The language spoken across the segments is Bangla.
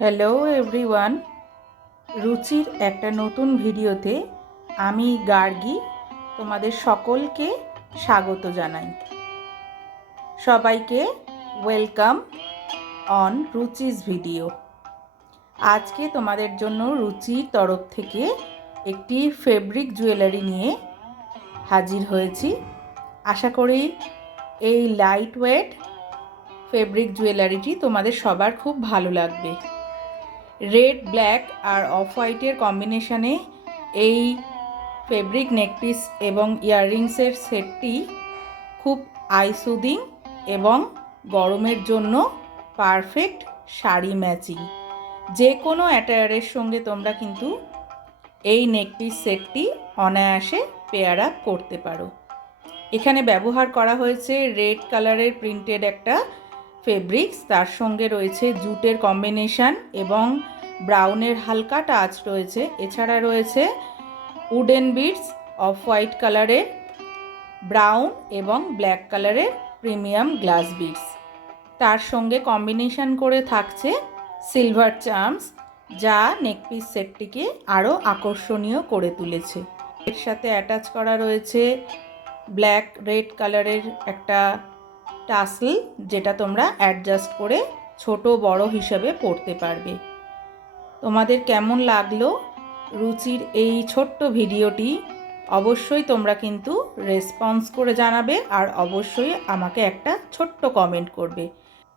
হ্যালো এভরিওয়ান, রুচির একটা নতুন ভিডিওতে আমি গার্গী তোমাদের সকলকে স্বাগত জানাই। সবাইকে ওয়েলকাম অন রুচিস ভিডিও। আজকে তোমাদের জন্য রুচির তরফ থেকে একটি ফেব্রিক জুয়েলারি নিয়ে হাজির হয়েছি। আশা করি এই লাইট ওয়েট ফেব্রিক জুয়েলারিটি তোমাদের সবার খুব ভালো লাগবে। রেড, ব্ল্যাক আর অফ হোয়াইটের কম্বিনেশানে এই ফেব্রিক নেকপিস এবং ইয়াররিংসের সেটটি খুব আই সুদিং এবং গরমের জন্য পারফেক্ট শাড়ি ম্যাচিং। যে কোনো অ্যাটায়ারের সঙ্গে তোমরা কিন্তু এই নেকপিস সেটটি অনায়াসে পেয়ার আপ করতে পারো। এখানে ব্যবহার করা হয়েছে রেড কালারের প্রিন্টেড একটা ফেব্রিক্স, তার সঙ্গে রয়েছে জুটের কম্বিনেশান এবং ব্রাউনের হালকা টাচ রয়েছে। এছাড়া রয়েছে উডেন বিডস, অফ হোয়াইট কালারের, ব্রাউন এবং ব্ল্যাক কালারের প্রিমিয়াম গ্লাস বিডস। তার সঙ্গে কম্বিনেশান করে থাকছে সিলভার চার্মস, যা নেকপিস সেটটিকে আরও আকর্ষণীয় করে তুলেছে। এর সাথে অ্যাটাচ করা রয়েছে ব্ল্যাক রেড কালারের একটা টাসেল, যেটা তোমরা অ্যাডজাস্ট করে ছোট বড় হিসেবে পরতে পারবে। তোমাদের কেমন লাগলো রুচির এই ছোট্ট ভিডিওটি অবশ্যই তোমরা কিন্তু রেসপন্স করে জানাবে, আর অবশ্যই আমাকে একটা ছোট্ট কমেন্ট করবে।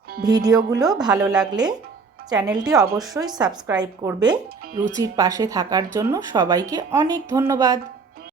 ভিডিওগুলো ভালো লাগলে চ্যানেলটি অবশ্যই সাবস্ক্রাইব করবে। রুচির পাশে থাকার জন্য সবাইকে অনেক ধন্যবাদ।